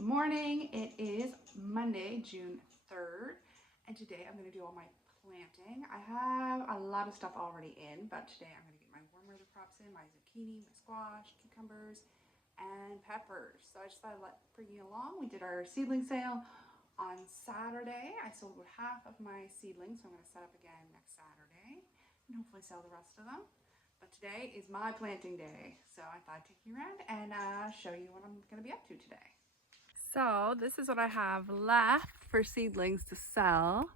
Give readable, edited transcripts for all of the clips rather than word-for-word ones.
Good morning. It is Monday, June 3rd, and today I'm going to do all my planting. I have a lot of stuff already in, but today I'm going to get my warm weather crops in, my zucchini, my squash, cucumbers, and peppers. So I just thought I'd bring you along. We did our seedling sale on Saturday. I sold about half of my seedlings, so I'm going to set up again next Saturday and hopefully sell the rest of them. But today is my planting day, so I thought I'd take you around and show you what I'm going to be up to today. So this is what I have left for seedlings to sell.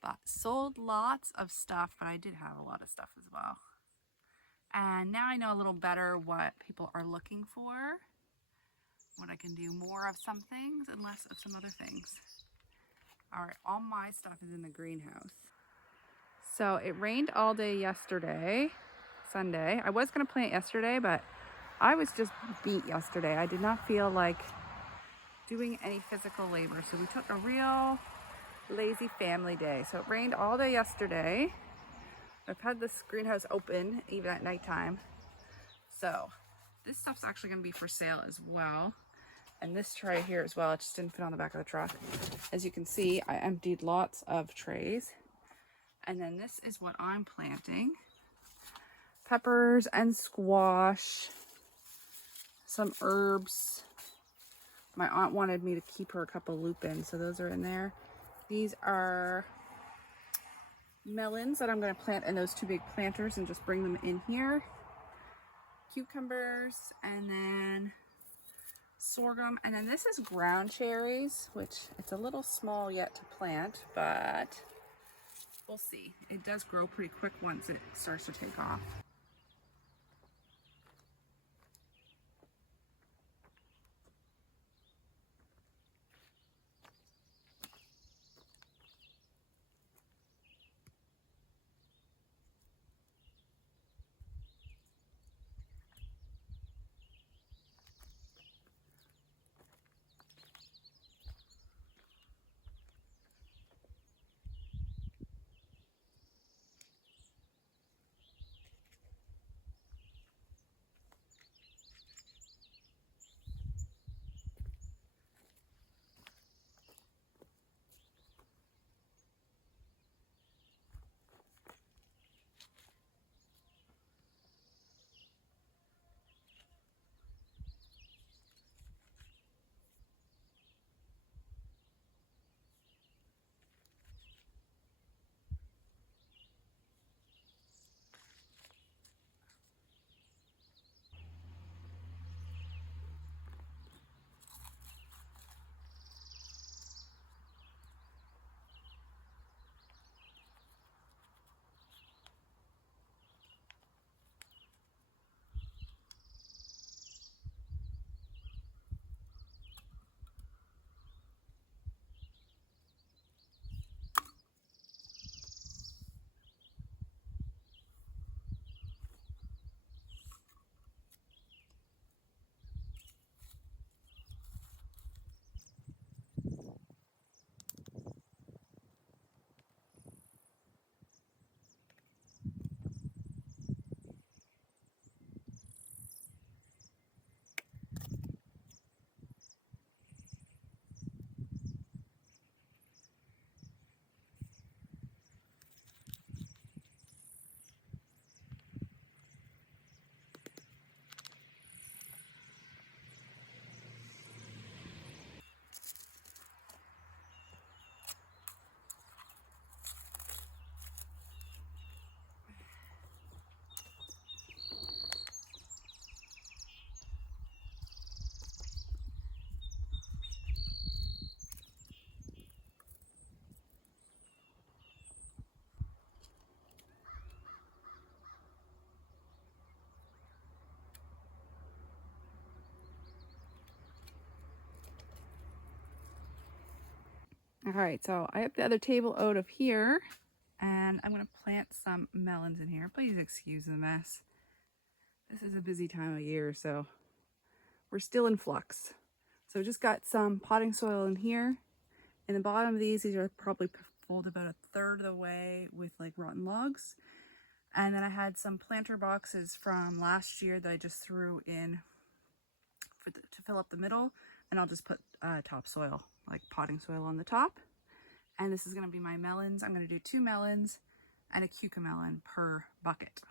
But sold lots of stuff, but I did have a lot of stuff as well. And now I know a little better what people are looking for, what I can do more of some things and less of some other things. All right, all my stuff is in the greenhouse. So it rained all day yesterday, Sunday. I was gonna plant yesterday, but I was just beat yesterday. I did not feel like doing any physical labor. So we took a real lazy family day. So it rained all day yesterday. I've had this greenhouse open even at nighttime. So this stuff's actually gonna be for sale as well. And this tray here as well, it just didn't fit on the back of the truck. As you can see, I emptied lots of trays. And then this is what I'm planting. Peppers and squash, some herbs. My aunt wanted me to keep her a couple lupins, so those are in there. These are melons that I'm going to plant in those two big planters and just bring them in here. Cucumbers, and then sorghum, and then this is ground cherries, which it's a little small yet to plant, but we'll see. It does grow pretty quick once it starts to take off. All right, so I have the other table out of here, and I'm going to plant some melons in here. Please excuse the mess. This is a busy time of year, so we're still in flux. So just got some potting soil in here. In the bottom of these are probably filled about a third of the way with like rotten logs. And then I had some planter boxes from last year that I just threw in fill up the middle, and I'll just put topsoil, like potting soil on the top. And this is gonna be my melons. I'm gonna do 2 melons and a cucamelon per bucket.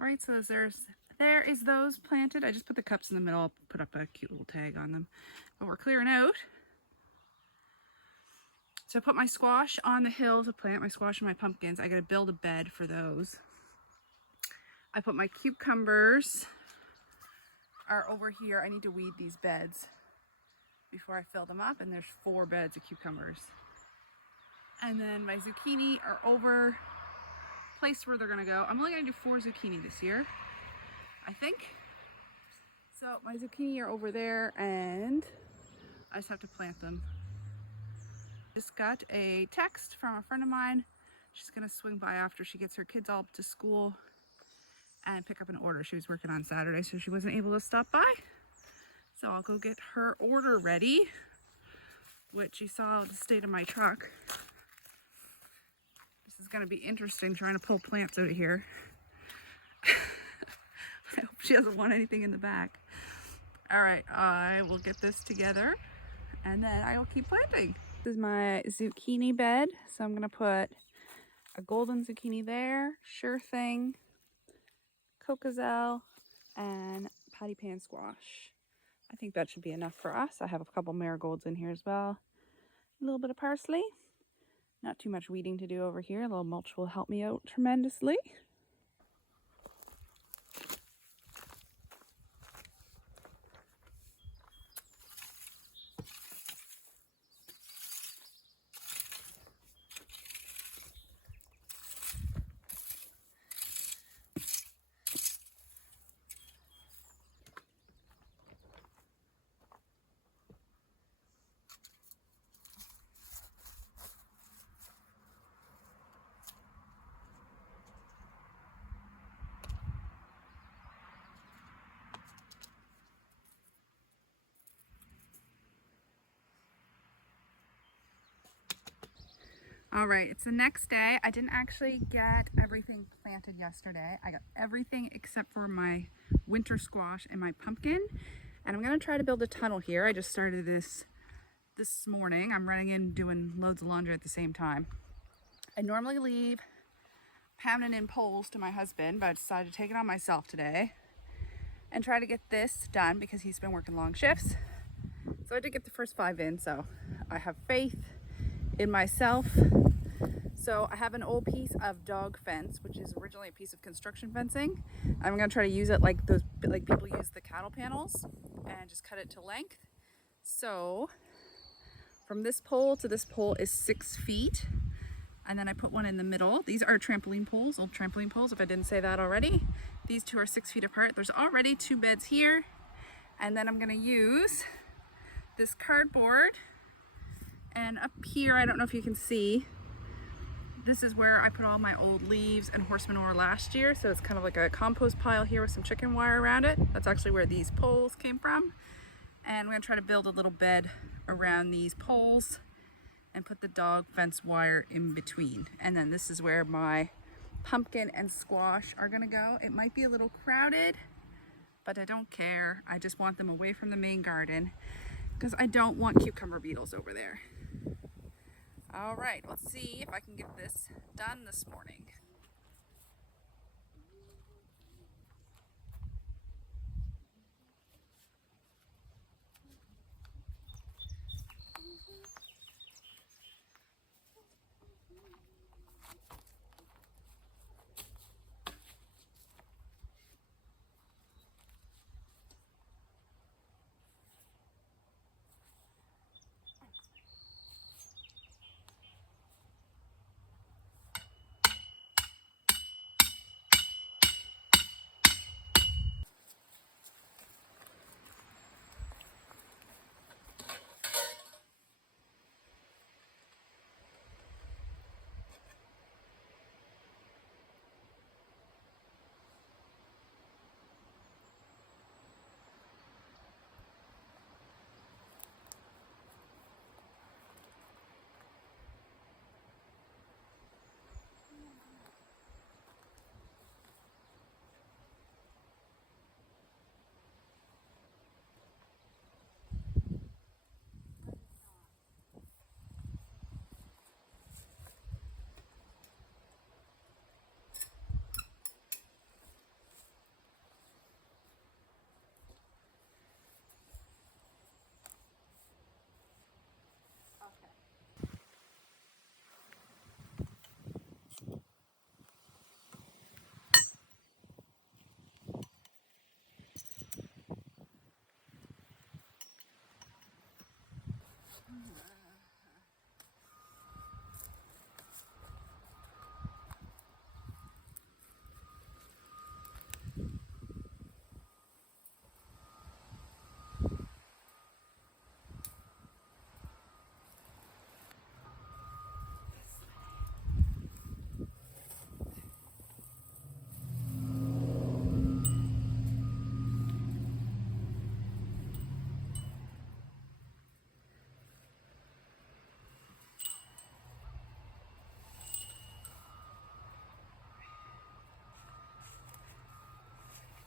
All right, so there is those planted. I just put the cups in the middle. I'll put up a cute little tag on them. But we're clearing out. So I put my squash on the hill to plant my squash and my pumpkins. I gotta build a bed for those. I put my cucumbers are over here. I need to weed these beds before I fill them up, and there's 4 beds of cucumbers. And then my zucchini are over, place where they're gonna go. I'm only gonna do 4 zucchini this year, I think. So my zucchini are over there, and I just have to plant them. Just got a text from a friend of mine. She's gonna swing by after she gets her kids all up to school and pick up an order. She was working on Saturday, so she wasn't able to stop by. So I'll go get her order ready, which you saw the state of my truck. This is gonna be interesting trying to pull plants out of here. I hope she doesn't want anything in the back. All right, I will get this together and then I will keep planting. This is my zucchini bed. So I'm gonna put a golden zucchini there, sure thing, cocazelle, and patty pan squash. I think that should be enough for us. I have a couple marigolds in here as well. A little bit of parsley. Not too much weeding to do over here. A little mulch will help me out tremendously. All right, it's the next day. I didn't actually get everything planted yesterday. I got everything except for my winter squash and my pumpkin. And I'm gonna try to build a tunnel here. I just started this morning. I'm running in doing loads of laundry at the same time. I normally leave pounding in poles to my husband, but I decided to take it on myself today and try to get this done because he's been working long shifts. So I did get the first 5 in, so I have faith in myself. So I have an old piece of dog fence, which is originally a piece of construction fencing. I'm gonna try to use it like people use the cattle panels and just cut it to length. So from this pole to this pole is 6 feet. And then I put one in the middle. These are trampoline poles, old trampoline poles, if I didn't say that already. These 2 are 6 feet apart. There's already 2 beds here. And then I'm gonna use this cardboard. And up here, I don't know if you can see, This is where I put all my old leaves and horse manure last year. So it's kind of like a compost pile here with some chicken wire around it. That's actually where these poles came from. And we're gonna try to build a little bed around these poles and put the dog fence wire in between. And then this is where my pumpkin and squash are gonna go. It might be a little crowded, but I don't care. I just want them away from the main garden because I don't want cucumber beetles over there. All right, let's see if I can get this done this morning.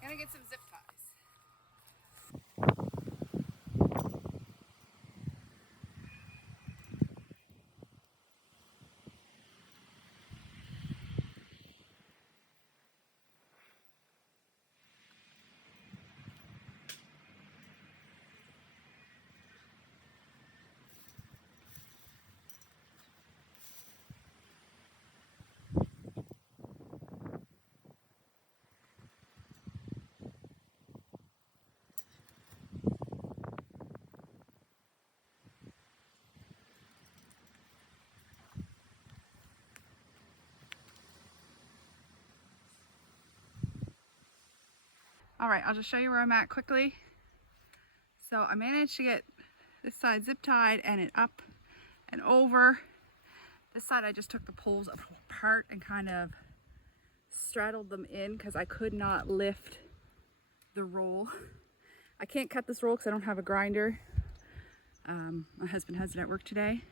Gonna get some zip ties. All right, I'll just show you where I'm at quickly. So I managed to get this side zip tied and it up and over. This side I just took the poles apart and kind of straddled them in because I could not lift the roll. I can't cut this roll because I don't have a grinder. My husband has it at work today.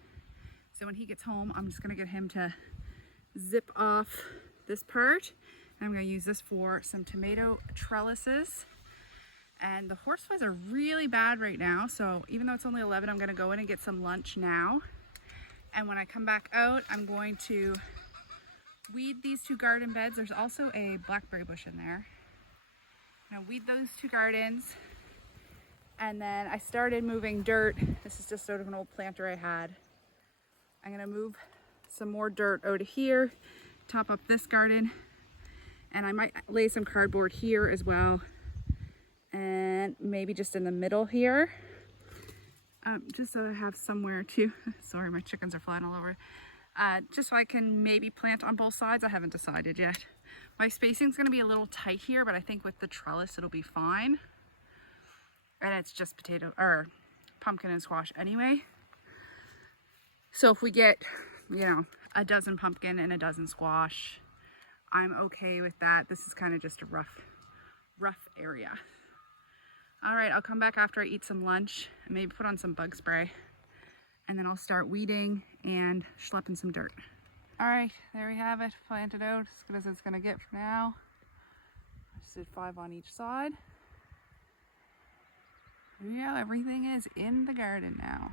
So when he gets home, I'm just gonna get him to zip off this part. And I'm gonna use this for some tomato trellises. And the horseflies are really bad right now. So even though it's only 11, I'm gonna go in and get some lunch now. And when I come back out, I'm going to weed these two garden beds. There's also a blackberry bush in there. I'm gonna weed those two gardens. And then I started moving dirt. This is just out of an old planter I had. I'm gonna move some more dirt out of here, top up this garden, and I might lay some cardboard here as well. And maybe just in the middle here. Just so I have somewhere to, sorry, my chickens are flying all over. Just so I can maybe plant on both sides. I haven't decided yet. My spacing's gonna be a little tight here, but I think with the trellis it'll be fine. And it's just potato or pumpkin and squash anyway. So if we get, you know, a dozen pumpkin and a dozen squash. I'm okay with that. This is kind of just a rough area. All right, I'll come back after I eat some lunch and maybe put on some bug spray, and then I'll start weeding and schlepping some dirt. All right, there we have it, planted out as good as it's gonna get for now. I just did 5 on each side. Yeah, everything is in the garden now.